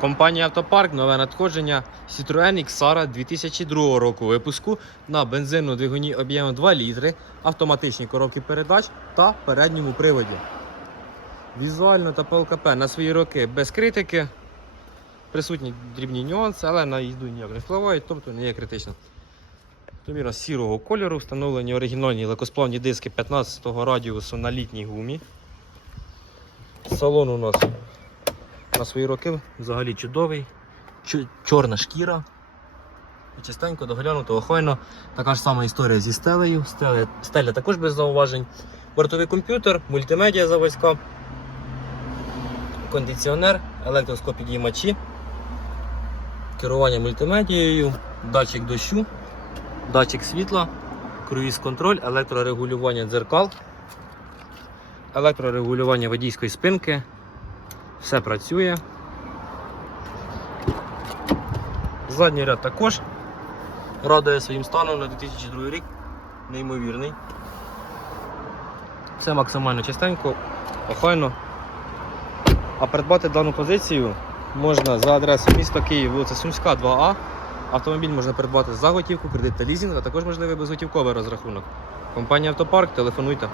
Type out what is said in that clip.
Компанія Автопарк, нове надходження Citroen Xara 2002 року випуску на бензинному двигуні об'ємом 2 літри, автоматичні коробки передач та передньому приводі. Візуально та по ЛКП на свої роки без критики. Присутні дрібні нюанси, але на їзду ніяк не впливають, тобто не є критично. Автоміра сірого кольору, встановлені оригінальні легкосплавні диски 15-го радіусу на літній гумі. Салон у нас на свої роки взагалі чудовий. Чорна шкіра. І Чистенько, доглянуто, охайно. Така ж сама історія зі стелею. Стеля, стеля також без зауважень. Бортовий комп'ютер, мультимедіа заводська, кондиціонер, електроскопідіймачі, керування мультимедією, датчик дощу, датчик світла, круїз-контроль, електрорегулювання дзеркал, електрорегулювання водійської спинки. Все працює. Задній ряд також радує своїм станом на 2002 рік. Неймовірний. Все максимально чистенько, охайно. А придбати дану позицію можна за адресою міста Київ, вулиця Сумська, 2А. Автомобіль можна придбати за готівку, кредит та лізинг, а також можливий безготівковий розрахунок. Компанія Автопарк, телефонуйте.